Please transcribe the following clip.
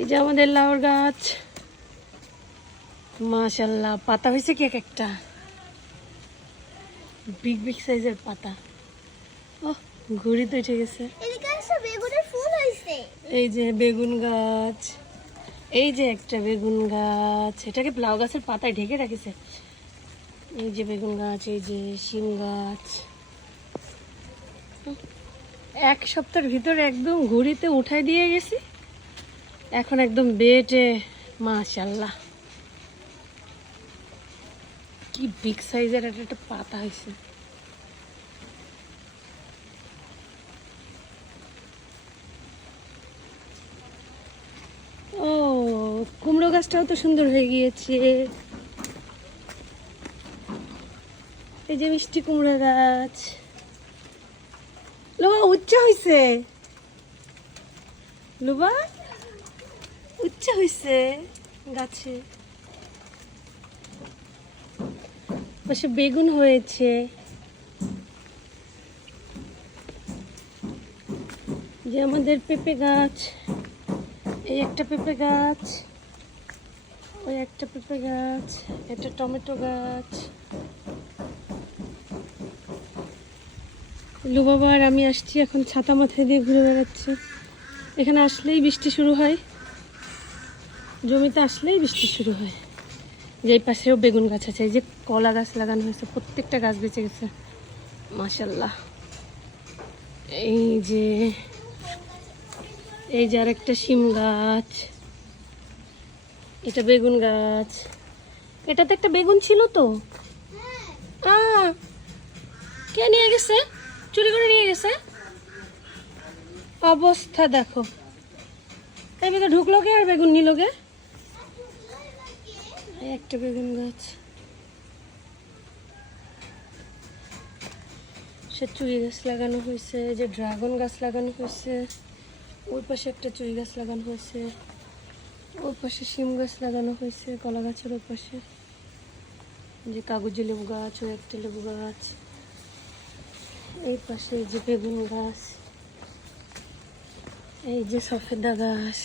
এই যে আমাদের লাউর গাছ, মাশাআল্লাহ পাতা হয়েছে কি এক একটা, বিগ বিগ সাইজের পাতা। ও ঘুড়ি তো উঠে গেছে। এই যে বেগুন গাছ, এই যে একটা বেগুন গাছ, এটাকে লাউ গাছের পাতায় ঢেকে রাখিছে। এই যে বেগুন গাছ, এই যে শিম গাছ। এক সপ্তাহের ভিতরে একদম ঘুড়িতে উঠাই দিয়ে গেছি, এখন একদম বেটে। মাশাআল্লাহ কি বিগ সাইজের একটা পাতা হয়েছে। ও কুমড়ো গাছটাও তো সুন্দর হয়ে গিয়েছে। এই যে মিষ্টি কুমড়া গাছ, লোবা উচ্চা হয়েছে, লোবা উচ্চা হয়েছে গাছে। পাশে বেগুন হয়েছে, যে আমাদের পেঁপে গাছ, এই একটা পেঁপে গাছ, ওই একটা পেঁপে গাছ, একটা টমেটো গাছ। লুবাবার আমি আসছি এখন, ছাতা মাথায় দিয়ে ঘুরে বেড়াচ্ছি। এখানে আসলেই বৃষ্টি শুরু হয়, জমিতে আসলেই বৃষ্টি শুরু হয়। যে পাশেও বেগুন গাছ আছে, এই যে কলা গাছ লাগানো হয়েছে, প্রত্যেকটা গাছ বেঁচে গেছে মাশাআল্লাহ। এই যে আরেকটা শিম গাছ, এটা বেগুন গাছ। এটাতে একটা বেগুন ছিল তো, কে নিয়ে গেছে? চুরি করে নিয়ে গেছে। অবস্থা দেখো, এর ভিতরে ঢুকলো কে আর বেগুন নিল কে? একটা বেগুন গাছ, সে চুই গাছ লাগানো হয়েছে, যে ড্রাগন গাছ লাগানো হয়েছে, ওই পাশে একটা চুই গাছ লাগানো হয়েছে, ওই পাশে শিম গাছ লাগানো হয়েছে, কলা গাছের ওই পাশে যে কাগজি লেবু গাছ, ওই একটা লেবু গাছ, এই পাশে যে বেগুন গাছ, এই যে সফেদা গাছ।